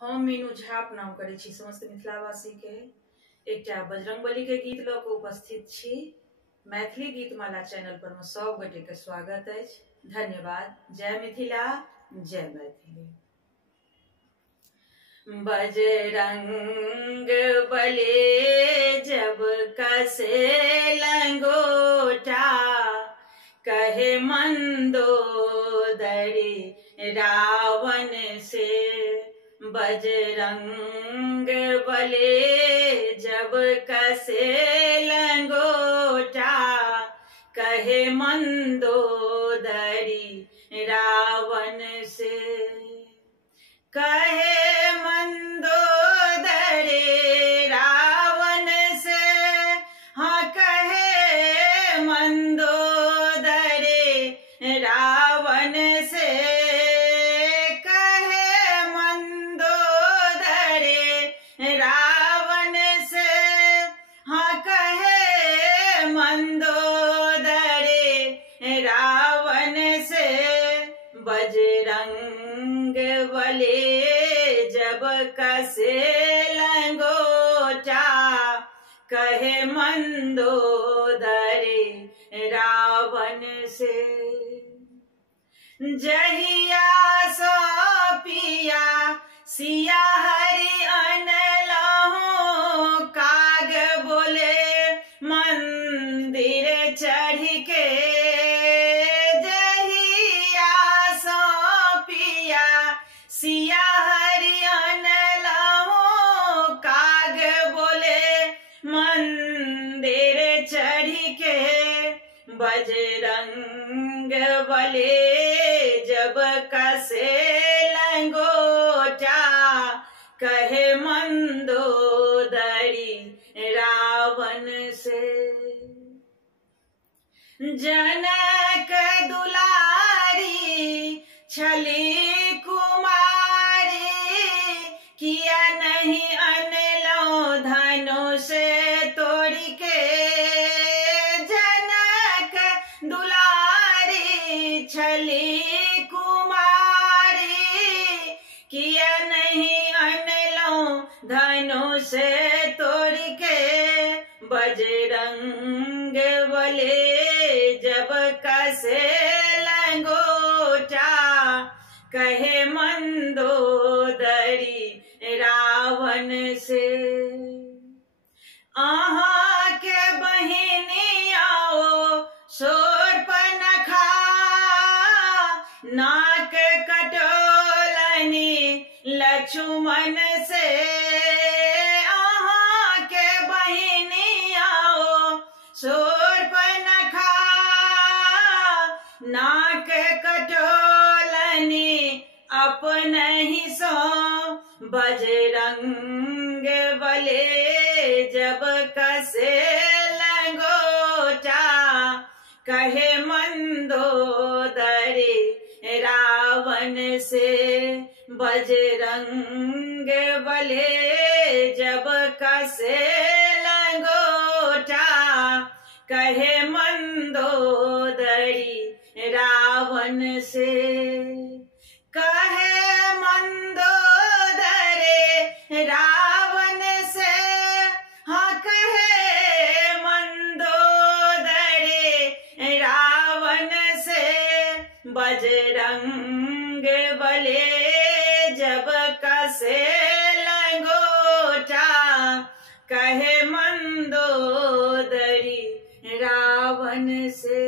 हम मीनू झा प्रणाम करै छी समस्त मिथिलावासी के। एकटा बजरंगबली के गीत लऽ कऽ उपस्थित छी। मैथिली गीतमाला चैनल पर में सब गोटे के स्वागत अछि। धन्यवाद। जय मिथिला, जय मैथिली। बजरंग बली जब कसे लंगोटा, कहे मंदोदरी रावण से। बजरंग बली जब कसे लंगोटा, कहे मंदोदरी रावण से। कहे मंदोदरी रावण से, हाँ कहे मंदोदरी रावण से। कहे मंदोदरी रावण से, हाँ कहे मंदोदरी रावण से। बजरंग बली जब कसे लंगोटा, कहे मंदोदरी रावण से। जहिया सो पिया सिया हरि अनलहु, काग बोले मंदिर चढ़ के। जहिया सो पिया सिया हरि अनलहु, काग बोले मंदिर चढ़ के। बजरंग बली जब कसे लंगोटा, कहे मंदोदरी रावण से। जनक दुलारी छली कुमारी, किया नहीं अनलो धनुष तोड़ के। जनक दुलारी छली कुमारी, किया नहीं अनलो धनुष तोड़ के। बजरंग बली जब कसे लंगोटा, कहे मंदोदरी रावण से। आहा के बहिनी आओ शूर्पणखा, नाक कटोलनी लक्ष्मण से। आहा के बहिनी आओ शूर्पणखा, नाक कटोलनी अपने ही सो। बजरंग बली जब कसे लंगोटा, कहे मंदोदरी रावण से। बजरंग बली जब कसे लंगोटा, कहे मंदोदरी रावण से। कहे मंदोदरी रावण से, हाँ कहे मंदोदरी रावण से। बजरंग बली जब कसे लंगोटा, कहे मंदोदरी रावण से।